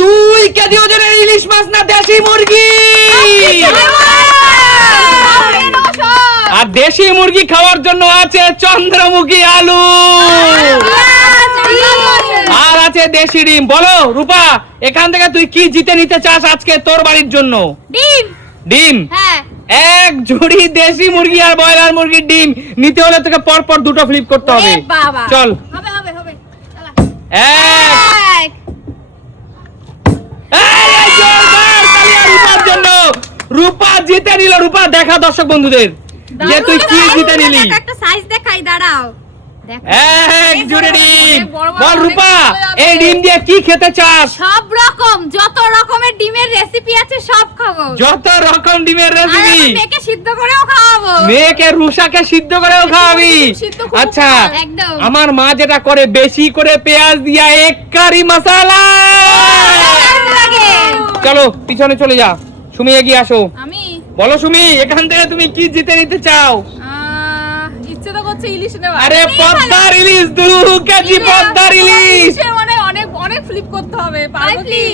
2 KG ওজনের ইলিশ মাছ না দেশি মুরগি। আর দেশি মুরগি খাওয়ার জন্য আছে চন্দ্রমুখী আলু, আর আছে দেশি ডিম। বলো রূপা, এখান থেকে তুই কি জিতে নিতে চাস আজকে তোর বাড়ির জন্য? ডিম। ডিম? হ্যাঁ। এক ঝুড়ি দেশি মুরগি আর ব্রয়লার মুরগির ডিম নিতে হলে তোকে পর পর দুটো ফ্লিপ করতে হবে। চল। হবে হবে হবে। চল। এক। এই জোরদার তালিয়া রূপার জন্য। রূপা জিতে নিল। রূপা দেখা দর্শক বন্ধুদের যে তুই কি জিতে নিলি। একটা সাইজ দেখাই, দাঁড়াও। এক জুড়ে ডিম। বল রূপা, এই ডিম দিয়ে কি খেতে চাস? সব রকম, যত রকমের ডিমের রেসিপি আছে সব খাবো। যত রকম ডিমের রেসিপি। মেয়েকে সিদ্ধ করেও খাওয়াবো। মেয়েকে রুষাকে সিদ্ধ করেও খাওয়াবি? আচ্ছা, আমার মা যেটা করে বেশি করে পেঁয়াজ দিয়া এক কারি মশলা। চলো পিছনে চলে যা। সুমি এগিয়ে আসো। আমি বলো সুমি, এখান থেকে তুমি কি জিতে নিতে চাও? ইচ্ছে তো করছে ইলিশ নেওয়া। আরে পদ্মার ইলিশ, 2 কেজি পদ্মার ইলিশ। মানে অনেক অনেক ফ্লিপ করতে হবে, পারবো কি?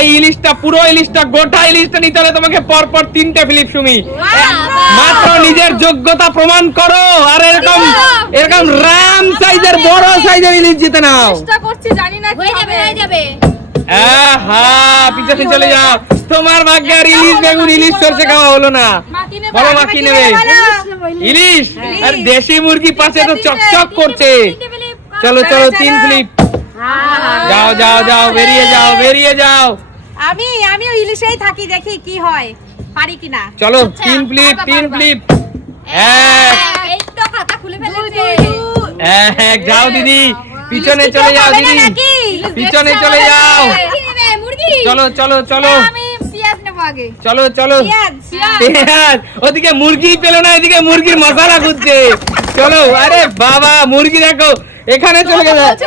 এই ইলিশটা, পুরো ইলিশটা, গোটা ইলিশটা নিতে হলে তোমাকে পর পর 3টে ফ্লিপ সুমি। মাত্র নিজের যোগ্যতা প্রমাণ করো আর এরকম এরকম রাম সাইজের বড় সাইজের ইলিশ জিতে নাও। চেষ্টা করছি, জানি না হয়ে যাবে হয়ে যাবে। পিছনে চলে যাও। তোমার ভাগ্যে আর ইলিশ বেগুন ইলিশ সরষে খাওয়া হলো না। বলো মা কি নেবে? ইলিশ আর দেশি মুরগি পাশে তো চকচক করছে। চলো চলো 3 ফ্লিপ। যাও যাও যাও, বেরিয়ে যাও বেরিয়ে যাও। আমিও ইলিশেই থাকি, দেখি কি হয়, পারি কিনা। চলো 3 ফ্লিপ 3 ফ্লিপ। এই তো খাতা খুলে ফেলেছে। এক যাও দিদি, পিছনে চলে যাও দিদি, পিছনে চলে যাও। চলো চলো চলো, আমি পেঁয়াজ নেব আগে। চলো চলো। পেঁয়াজ ওদিকে মুরগি পেলো না, এদিকে মুরগির মশলা খুঁজছে। চলো। আরে বাবা, মুরগি দেখো এখানে চলে গেছে।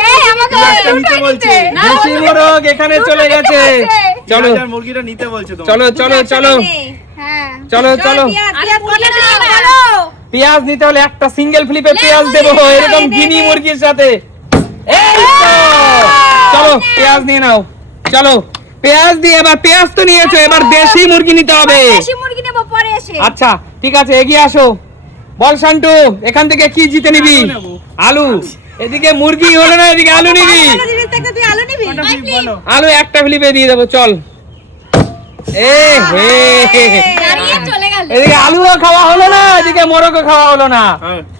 দেশি মোরগ এখানে চলে গেছে। চলো মুরগিটা নিতে বলছে তো। চলো চলো চলো চলো চলো। পেঁয়াজ নিতে হলে একটা সিঙ্গেল ফ্লিপে পেঁয়াজ দেবো, এরকম গিনি মুরগির সাথে। এই তো চলো পেঁয়াজ নিয়ে নাও। চলো পেঁয়াজ দিয়ে, এবার পেঁয়াজ তো নিয়েছো, এবার দেশি মুরগি নিতে হবে। দেশি মুরগি নেব পরে এসে। আচ্ছা ঠিক আছে, এগিয়ে আসো। বল শান্টু, এখান থেকে কি জিতে নিবি? আলু। এদিকে মুরগি হলো না, এদিকে আলু নিবি। তুই আলু নিবি? আলু একটা ফ্লিপে দিয়ে দেবো। চল। দাঁড়িয়ে চলে গেল। এদিকে আলুও খাওয়া হলো না, এদিকে মোরগও খাওয়া হলো না।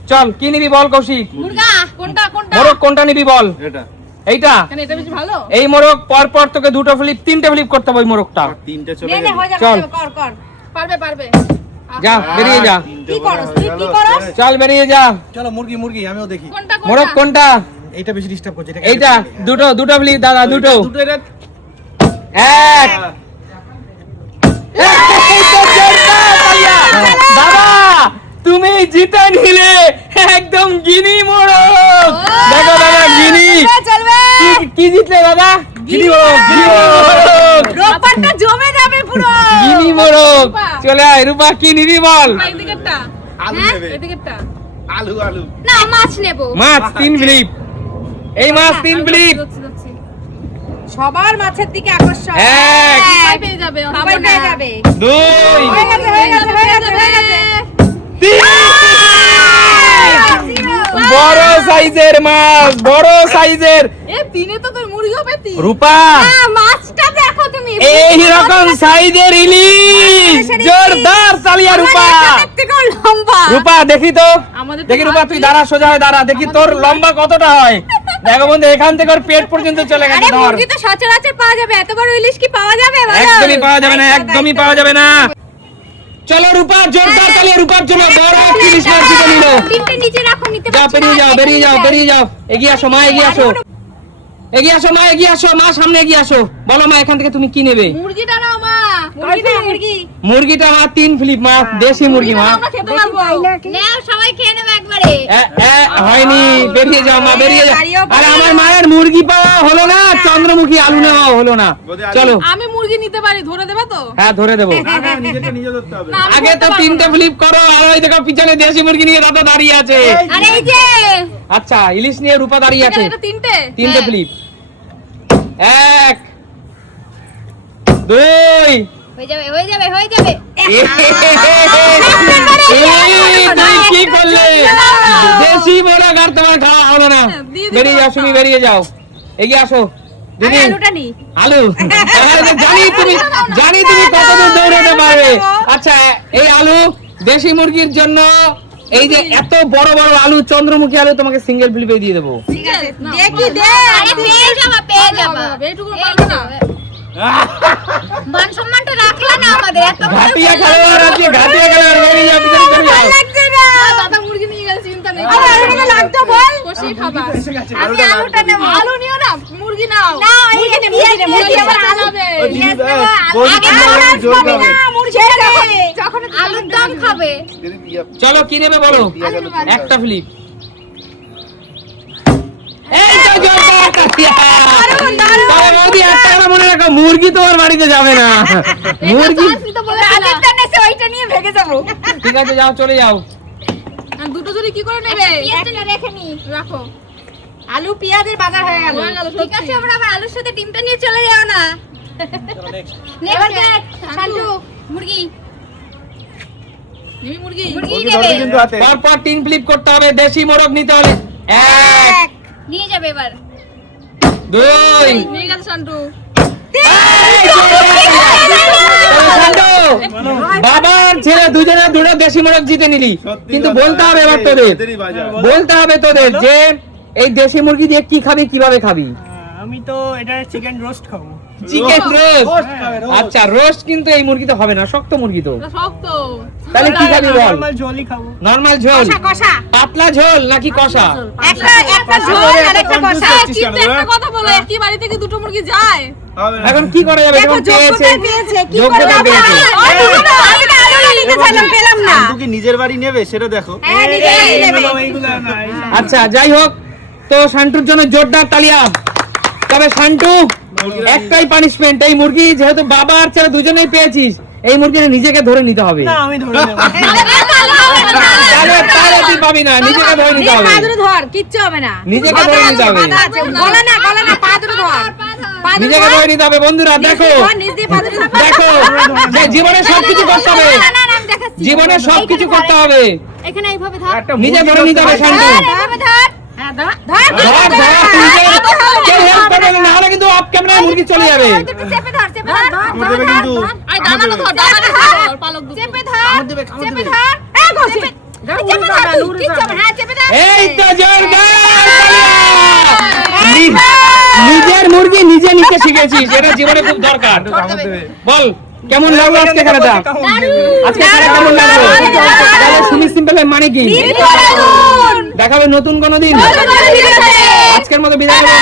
চল কি নিবি বল কৌশিক? মুরগা। কোনটা কোনটা? মোরগ কোনটা নিবি বল? এটা। এইটা? কেন এটা বেশি ভালো? এই মোরগ পর পর তোকে 2টো ফ্লিপ 3টে ফ্লিপ করতে হবে ওই মোরগটা। 3টে চলে নে নে গেল। হয়ে যাবে, চল। কর কর। পারবে পারবে। যা বেরিয়ে যা। কি করস তুই, কি করস? চল বেরিয়ে যা। চলো মুরগি মুরগি আমিও দেখি। কোনটা কোনটা? মোরগ কোনটা? এইটা বেশি ডিস্টার্ব করছে। এইটা। দুটো ফ্লিপ দাদা, দুটো। দুটো এটা। এক। এই তো জোরদার তালিয়া। বাবা তুমি জিতে নিলে একদম গিনি মোরগ। দেখো দাদা গিনি। চলবে। কি জিতলে দাদা? গিনি মোরগ, গিনি মোরগ। রোববারটা জমে যাবে পুরো। গিনি মোরগ। চলে আয় রূপা, কি নিবি বল? এদিকেরটা। আলু নেবে। এদিকেরটা। আলু আলু। না মাছ নেব। মাছ 3 ফ্লিপ। এই মাছ 3 ফ্লিপ। যাচ্ছি। সবার মাছের দিকে আকর্ষণ। এক। সবাই পেয়ে যাবে। সবাই পেয়ে যাবে। 2 হয়ে গেছে হয়ে গেছে হয়ে গেছে হয়ে গেছে। 3। বড় সাইজের মাছ, বড় সাইজের। তিনে তো তুই মুরগিও পেতি। রূপা মাছটা দেখো তুমি। এই রকম সাইজের ইলিশ। জোরদার তালিয়া রূপা। লম্বা। রূপা দেখি তো, আমাদের তো দেখি রূপা তুই দাঁড়া, সোজা হয়ে দাঁড়া, দেখি তোর লম্বা কতটা হয়। দেখো বন্ধু, এখান থেকে ওর পেট পর্যন্ত চলে গেছে। আরে ধর, মুরগি তো সচরাচর পাওয়া যাবে, এত বড় ইলিশ কি পাওয়া যাবে? বলো। একদমই পাওয়া যাবে না, একদমই পাওয়া যাবে না। চলো রূপা, জোরদার তালিয়া রূপার জন্য। বড় একটা ইলিশ মাছ জিতে নিল। ডিমটা নিচে রাখো, নিতে যাও পারছি বেরিয়ে না। যাও বেরিয়ে যাও বেরিয়ে যাও। এগিয়ে আসো মা, এগিয়ে আসো, এগিয়ে আসো মা, এগিয়ে আসো মা, সামনে এগিয়ে আসো। বলো মা, এখান থেকে তুমি কি নেবে? মুরগিটা নাও মা। মুরগি না, মুরগি। মুরগিটা মা 3 ফ্লিপ মা, দেশি মুরগি মা। আমরা খেতে পারবো। নাও সবাই খেয়ে নেবে একবারে। হয়নি, বেরিয়ে যাও মা, বেরিয়ে যাও। আরে আমার মায়ের মুরগি পাওয়া হলো না, চন্দ্রমুখী আলু নেওয়া হলো না। চলো আমি মুরগি নিতে পারি, ধরে দেবা তো? হ্যাঁ ধরে দেবো। না না নিজেরটা নিজে ধরতে হবে। না, আমি আগে তো ধরতে পারবো 3টে না। ফ্লিপ করো, আর ওই দেখো পিছনে দেশি মুরগি নিয়ে দাদা দাঁড়িয়ে আছে। আরে এই যে আচ্ছা ইলিশ নিয়ে রূপা দাঁড়িয়ে আছে। এটা 3টে। 3টে ফ্লিপ। 1 2 হয়ে যাবে হয়ে যাবে হয়ে যাবে তুই কি করলে? দেশি মোরগ আর তোমার খাওয়া হলো না। বেরিয়ে যাও সুমি, বেরিয়ে যাও, এগিয়ে আসো দিদি। আলুটা নি আলু জানি তুমি কতদূর দৌড়াতে পারবে। আচ্ছা এই আলু দেশি মুরগির জন্য, এই যে এত বড় বড় আলু, চন্দ্রমুখী আলু তোমাকে সিঙ্গেল ফ্লিপে দিয়ে দেবো। ঠিক আছে দেখি দে আরে পেয়ে যাবা পেয়ে যাবা এইটুকু পারবো না মান সম্মানটা রাখলা না আমাদের এত বড় ঘাটিয়া খেলোয়াড় আছে, ঘাটিয়া খেলোয়াড়, বেরিয়ে যাও, পিছনে চলে যাও। লাগছে না দাদা মুরগি নিয়ে গেল, চিন্তা নেই। আরে আলুটা লাগতো বল কষি খাবা। আমি আলুটা নেব আলু নিও না, মুরগি নাও। না এই যে মুরগি আবার আলু ওই দিদি বলি আগে কি আলু জোর খাবি খাবে না মুরগি খাবে যখন আলুর দম খাবে। চলো কি নেবে বলো, একটা ফ্লিপ। এই তো জোরদার কাটিয়া। তবে বৌদি একটা কথা মনে রাখো, মুরগি তোমার বাড়িতে যাবে না। মুরগি তো বলে আলুটা নেছে ওইটা নিয়ে ভেগে যাব ঠিক আছে, যাও চলে যাও। দুটো জুড়ি কি করে নেবে পেঁয়াজটা রেখে নি রাখো আলু পেঁয়াজের বাজার হয়ে গেল ঠিক আছে, আমরা আবার আলুর সাথে ডিমটা নিয়ে চলে যাও না। এবার নেক্সট দেখ, শান্তু মুরগি মুরগি মুরগি ওকে নেবে, ধরতে কিন্তু হাতে পরপর 3 ফ্লিপ করতে হবে, দেশি মোরগ নিতে হবে। 1 নিয়ে যাবে এবার। 2 নিয়ে গেল শান্তু বাবার ছেলে দুজনে দুটো দেশি মোরগ জিতে নিলি, সত্যি কিন্তু কথা, বলতে হবে এবার এই তোদের, এদেরই বাজার। বলতে হবে তোদের যে এই দেশি মুরগি দিয়ে কি খাবি, কিভাবে খাবি। আমি তো এটা চিকেন রোস্ট খাবো। চিকেন রোস্ট, রোস্ট খাবে, রোস্ট। আচ্ছা রোস্ট কিন্তু এই মুরগিতে হবে না, শক্ত মুরগি তো। শক্ত তাহলে কি খাবি বল? নরমাল ঝোলই খাবো। নরমাল ঝোল, কষা কষা পাতলা ঝোল নাকি কষা? একটা ঝোল আর একটা কষা কিন্তু একটা কথা বলো একই বাড়ি থেকে দুটো মুরগি যায় হবে না। এখন কি করা যাবে? দেখো যখন পেয়েছে, যোগ্যতা পেয়েছে কি যোগ্যতা করে পেয়েছে। আমি না আলু নিতে চাইলাম পেলাম না শান্তু কি নিজের বাড়ি নেবে সেটা দেখো। হ্যাঁ নিজে নেবে এইগুলো না, আচ্ছা যাই হোক, তো শান্তুর জন্য জোরদার তালিয়া। তবে শান্তু একটাই পানিশমেন্ট, এই মুরগি যেহেতু বাবা আর ছেলে দুজনেই পেয়েছিস, এই মুরগিটা নিজেকে ধরে নিতে হবে। না আমি ধরে নেব। তাহলে তুই পাবি না, নিজেকে ধরে নিতে হবে, পা ধরে ধর কিচ্ছু হবে না নিজেকে ধরে নিতে হবে, গলা না পা ধরে ধর পা ধরে নিজেকে ধরে নিতে হবে। বন্ধুরা দেখো, নিজ দিয়ে পা ধরে ধর দেখো যে জীবনে সবকিছু করতে হবে, না না আমি দেখাচ্ছি। জীবনে সবকিছু করতে হবে, এখানে এইভাবে ধর। একটা নিজে মুরগি ধরে নিতে হবে। শান্তু ধর, এইভাবে ধর। হ্যাঁ ধর ধর ধর, কেউ হেল্প করবে না, নাহলে কিন্তু অফ ক্যামেরায় মুরগি চলে যাবে। ওই দুটো চেপে ধর, চেপে ধর। আমার দেবে কিন্তু আই দানাটা ধর দানাটা ধর পালক দুটো চেপে ধর, আমার দেবে, আমার চেপে দেবে। ধর। এই গোছি চেপে ধর তুই, কিচ্ছু হবে না। হ্যাঁ, চেপে ধর। এই তো জোরদার তালিয়া। নিজের মুরগি নিজে নিতে শিখেছিস, এটা জীবনে খুব দরকার। কামড় দেবে। বল কেমন লাগলো আজকে খেলাটা? আজকে খেলা কেমন লাগলো? তাহলে সুমি সিম্পলের মানে কি? দেখাবে নতুন কোনো দিন। আজকের মতো বিদায় নেব।